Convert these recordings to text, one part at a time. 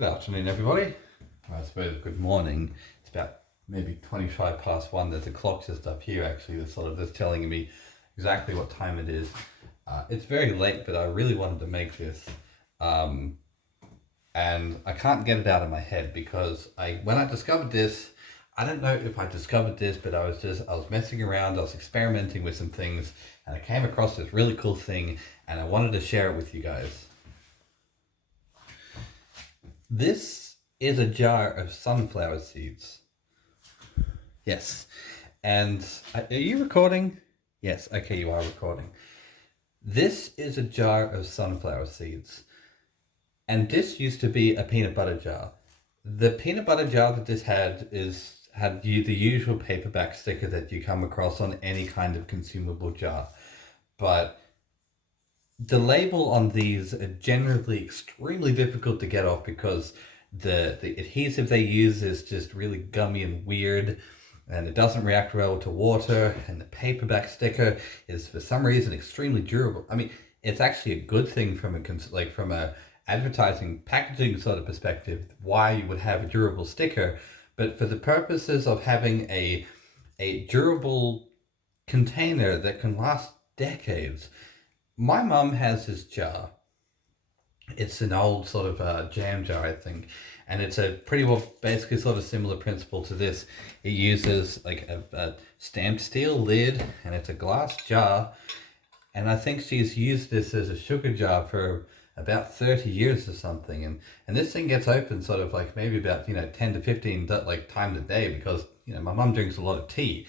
Good afternoon, everybody. I suppose good morning. It's about maybe 25 past 1. There's a clock just up here actually that's sort of just telling me exactly what time it is. It's very late, but I really wanted to make this. And I can't get it out of my head because when I discovered this, I don't know if I discovered this, but I was messing around, I was experimenting with some things, and I came across this really cool thing, and I wanted to share it with you guys. This is a jar of sunflower seeds. Yes. And are you recording? Yes, okay, you are recording. This is a jar of sunflower seeds. And this used to be a peanut butter jar. The peanut butter jar that this had the usual paperback sticker that you come across on any kind of consumable jar. But the label on these are generally extremely difficult to get off because the adhesive they use is just really gummy and weird, and it doesn't react well to water, and the paperback sticker is for some reason extremely durable. I mean, it's actually a good thing from a advertising packaging sort of perspective why you would have a durable sticker, but for the purposes of having a durable container that can last decades. My mum has this jar. It's an old sort of jam jar, I think, and it's a pretty well basically sort of similar principle to this. It uses like a stamped steel lid, and it's a glass jar, and I think she's used this as a sugar jar for about 30 years or something, and this thing gets open sort of like maybe about 10 to 15 times a day because my mum drinks a lot of tea.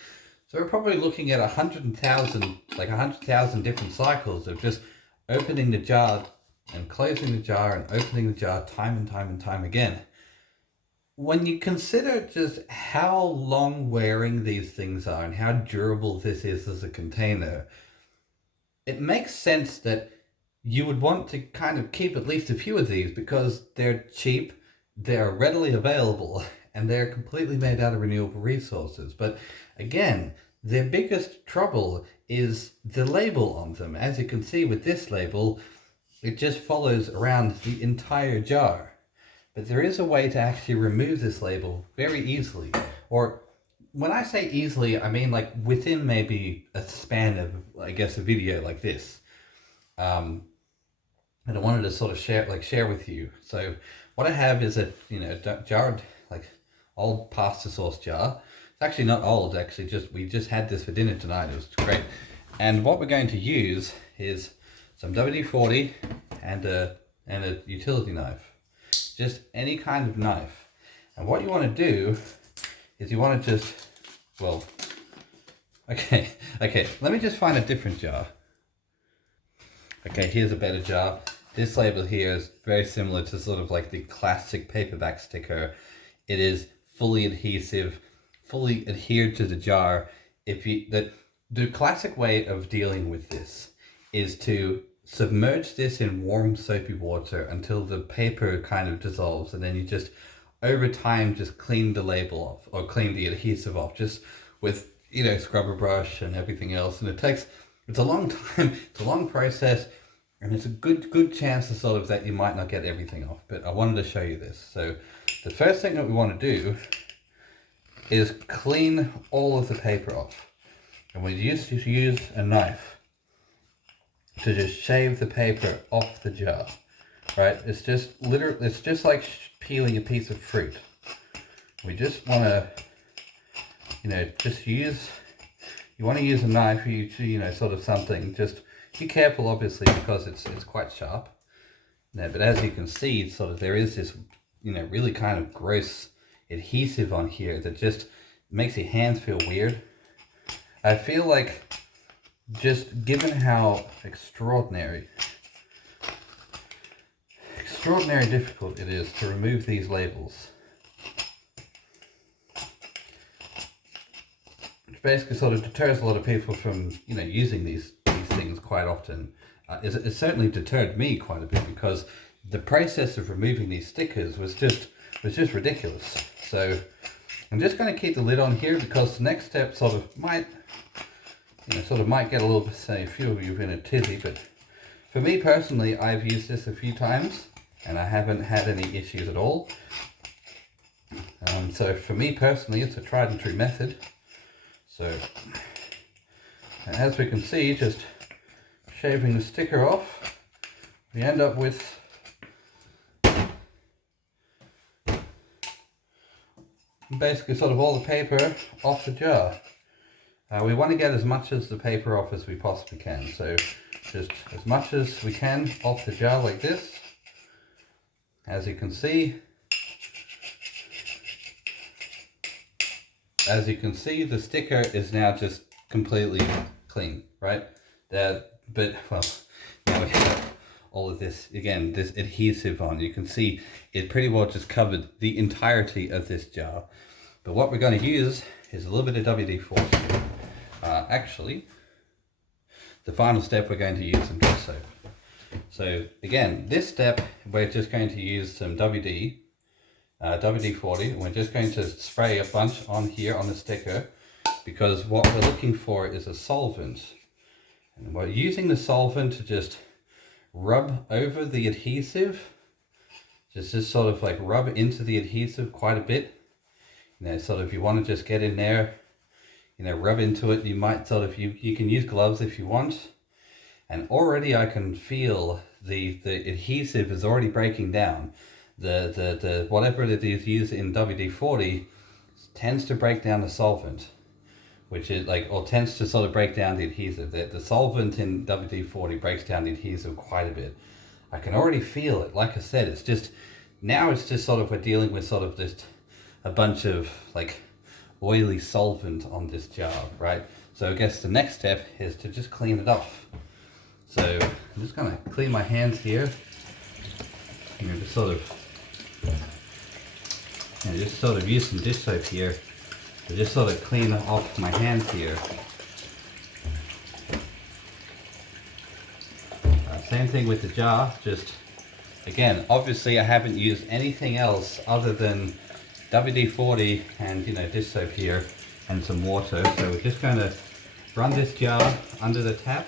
So we're probably looking at 100,000 different cycles of just opening the jar and closing the jar and opening the jar time and time and time again. When you consider just how long wearing these things are and how durable this is as a container, it makes sense that you would want to kind of keep at least a few of these because they're cheap, they're readily available, and they're completely made out of renewable resources. But again, their biggest trouble is the label on them. As you can see with this label, it just follows around the entire jar. But there is a way to actually remove this label very easily. Or when I say easily, I mean like within maybe a span of, I guess, a video like this. And I wanted to sort of share with you. So what I have is a jarred like old pasta sauce jar. It's actually not old, actually, we just had this for dinner tonight. It was great. And what we're going to use is some WD-40 and a utility knife. Just any kind of knife. And what you want to do is you want to just, well, okay, let me just find a different jar. Okay, here's a better jar. This label here is very similar to sort of like the classic paperback sticker. It is fully adhesive, fully adhered to the jar. The classic way of dealing with this is to submerge this in warm soapy water until the paper kind of dissolves, and then you just over time just clean the label off or clean the adhesive off just with scrubber brush and everything else. And it's a long time, it's a long process, and it's a good chance that you might not get everything off. But I wanted to show you this. So the first thing that we want to do is clean all of the paper off. And we used to use a knife to just shave the paper off the jar, right? It's just like peeling a piece of fruit. We just want to, you want to use a knife, sort of something. Just be careful, obviously, because it's quite sharp. But as you can see, sort of there is this, really kind of gross adhesive on here that just makes your hands feel weird. I feel like just given how extraordinary difficult it is to remove these labels, which basically sort of deters a lot of people from using these things quite often. It certainly deterred me quite a bit because the process of removing these stickers was just ridiculous. So I'm just going to keep the lid on here because the next step might get a little, say, a few of you in a tizzy, but for me personally, I've used this a few times and I haven't had any issues at all. So for me personally, it's a tried and true method. So as we can see, just shaving the sticker off, we end up with basically sort of all the paper off the jar. We want to get as much of the paper off as we possibly can. So just as much as we can off the jar like this. As you can see, the sticker is now just completely clean, right? But well, now we have all of this, again, this adhesive on. You can see it pretty well just covered the entirety of this jar. But what we're going to use is a little bit of WD-40. Actually, the final step, we're going to use some dish soap. So again, this step, we're just going to use some WD-40, and we're just going to spray a bunch on here on the sticker, because what we're looking for is a solvent. And we're using the solvent to just rub over the adhesive, just sort of like rub into the adhesive quite a bit. You know, sort of, you want to just get in there, you know, rub into it. You might sort of, you can use gloves if you want. And already I can feel the adhesive is already breaking down. The whatever it is used in WD-40 tends to break down the solvent, which is like, or tends to sort of break down the adhesive. The solvent in WD-40 breaks down the adhesive quite a bit. I can already feel it. Like I said, it's just, now it's just sort of, we're dealing with sort of just a bunch of like oily solvent on this jar, right? So I guess the next step is to just clean it off. So I'm just gonna clean my hands here. You know, just sort of use some dish soap here to just sort of clean off my hands here. Same thing with the jar. Just again, obviously I haven't used anything else other than WD-40 and, you know, dish soap here and some water. So we're just going to run this jar under the tap.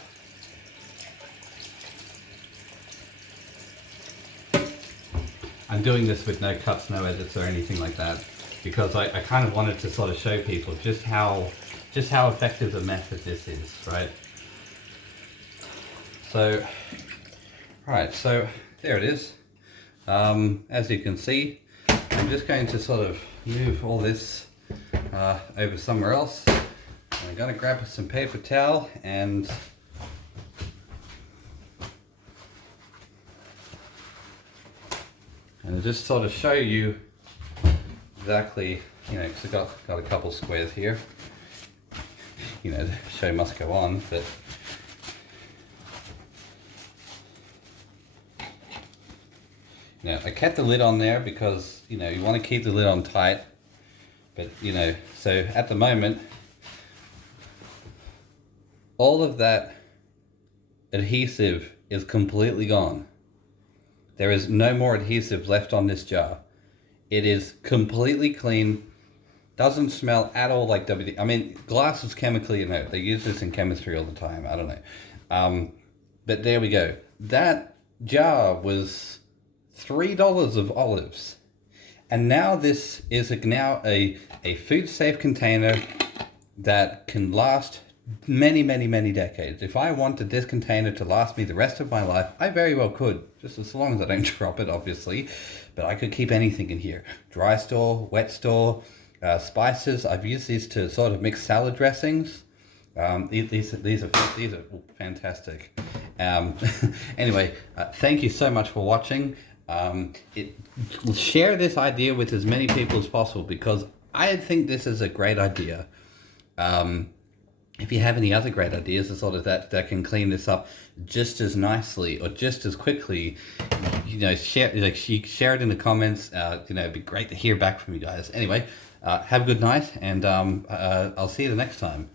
I'm doing this with no cuts, no edits or anything like that, because I kind of wanted to sort of show people just how effective a method this is, right? So, right, so there it is. As you can see, I'm just going to sort of move all this over somewhere else. I'm going to grab some paper towel and just sort of show you exactly, you know, because I've got a couple squares here. You know, the show must go on, but you know, I kept the lid on there because, you know, you want to keep the lid on tight. But, you know, so at the moment, all of that adhesive is completely gone. There is no more adhesive left on this jar. It is completely clean. Doesn't smell at all like WD. I mean, glass is chemically inert. They use this in chemistry all the time. I don't know. But there we go. That jar was $3 of olives. And now this is a food safe container that can last many decades. If I wanted this container to last me the rest of my life, I very well could, just as long as I don't drop it, obviously. But I could keep anything in here. Dry store, wet store, spices. I've used these to sort of mix salad dressings. These are fantastic. Anyway, thank you so much for watching. Share this idea with as many people as possible, because I think this is a great idea. If you have any other great ideas sort of that can clean this up just as nicely or just as quickly, you know, share it in the comments. You know, it'd be great to hear back from you guys. Anyway, have a good night, and I'll see you the next time.